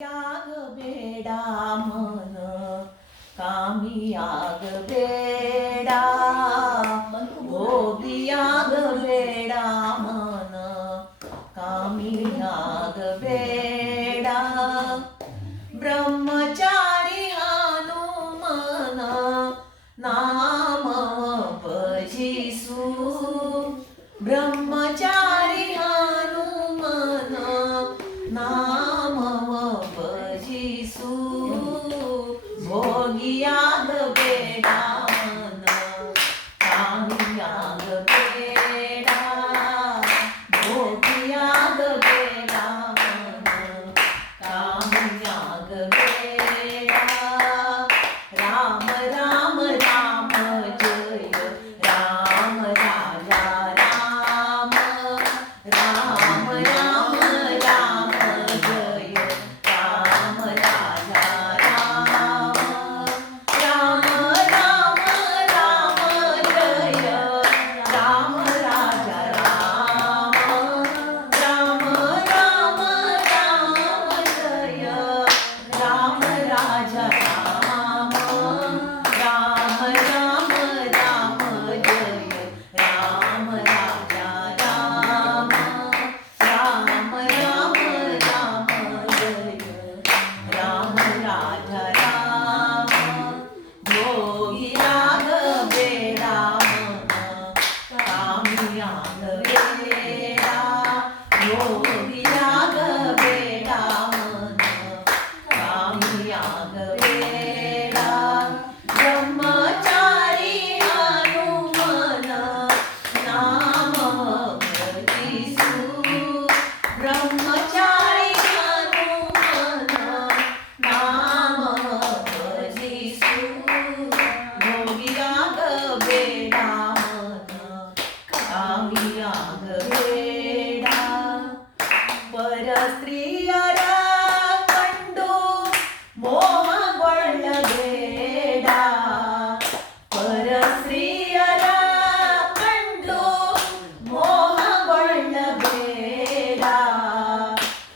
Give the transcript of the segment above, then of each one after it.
याग बेडा मन कामी याग बेडा भोगी याग बेडा मन कामी याग बेडा ब्रह्मचारी हनुमान नाम भजिसु ब्रह्मचारी हनुमान नाम भजिसु भोगी याग बेडा मन कामी याग बेडा भोगी याग बेडा मन कामी याग बेडा राम राम राम जय राम राजा राम राम राम राम जय राम राजा राम राम राम राम जय राम राजा राम राम राम राम जय राम राजा राम राम राम राम जय राम राजा राम राम राम राम जय राम राजा राम भोगी याग बेडा मन कामी याग बेडा भोगी याग बेडा मन कामी याग बेडा ब्रह्मचारी हनुमान नाम भजिसु ब्रह्मचारी हनुमान नाम भजिसु भोगी याग बेडा मन कामी याग बेडा परस्त्रिಯರ ಕಂಡು ಮೋಹಗೊಳ್ಳಬೇಡ ಪರಸ್ತ್ರೀಯರ ಕಂಡು ಮೋಹಗೊಳ್ಳಬೇಡ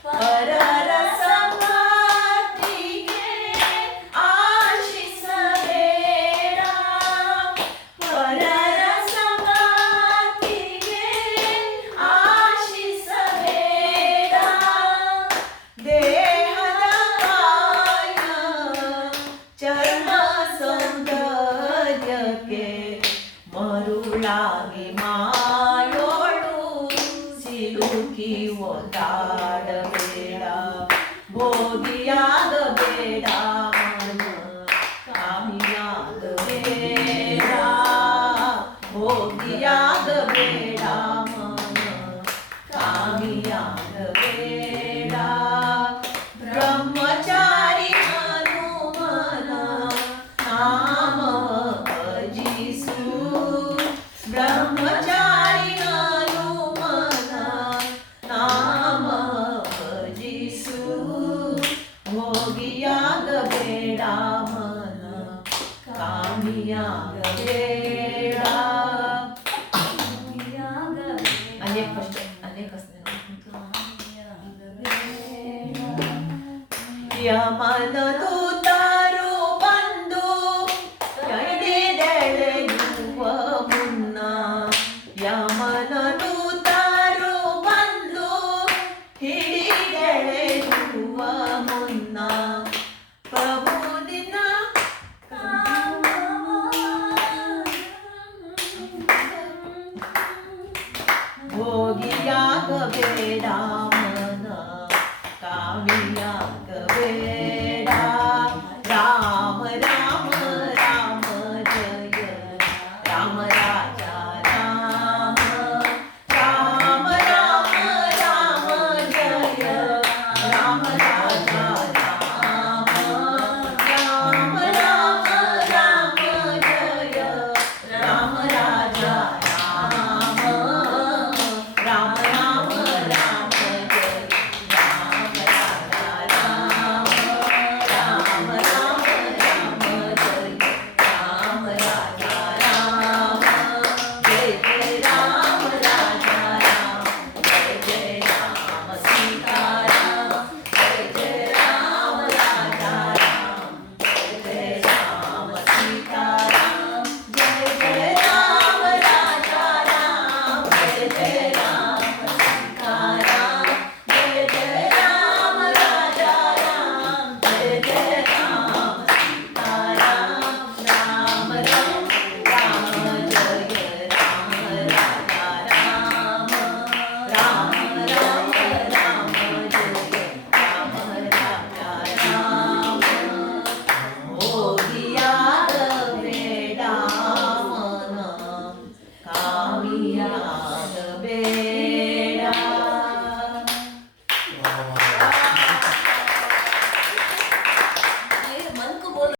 ಪರರ ಸಂಗಾತಿಗೆ ಆಶಿಸಬೇಡ ಪರರ ಸಂಗಾತಿಗೆ ಆಶಿಸಬೇಡ ದೇಹದ ಕಾಯ ಚರ್ಮ ಸೌಂದರ್ಯಕ್ಕೆ ಮರುಳಾಗಿ ಮಾಡೋಳು ಸಿಲುಕಿ ಒದ್ದಾಡಬೇಡ ಭೋಗಿಯಾಗಬೇಡ ಮನ ಕಾಮಿಯಾಗಬೇಡ ಭೋಗಿಯಾಗಬೇಡ ಮನ ಕಾಮಿಯಾಗಬೇಡ ಬ್ರಹ್ಮಚಾರಿ ಹನುಮನ ನಾಮ ಭಜಿಸು ಬ್ರಹ್ಮಚಾರಿ ಹನುಮನ ನಾಮ ಭಜಿಸು ಭೋಗಿಯಾಗಬೇಡ ಮನ ಕಾಮಿಯಾಗಬೇಡ अनेक कष्ट अनेक असणे ಯಮನ ದೂತರು ಬಂದು ಹಿಡಿದೆಳೆಯುವ ಮುನ್ನ ಯಮನ ದೂತರು ಬಂದು ಹಿಡಿದೆಳೆಯುವ ಮುನ್ನ ಪ್ರಭು ನಿನ್ನ ಭೋಗಿಯಾಗಬೇಡ ಮನ ಕಾಮಿಯಾಗಬೇಡ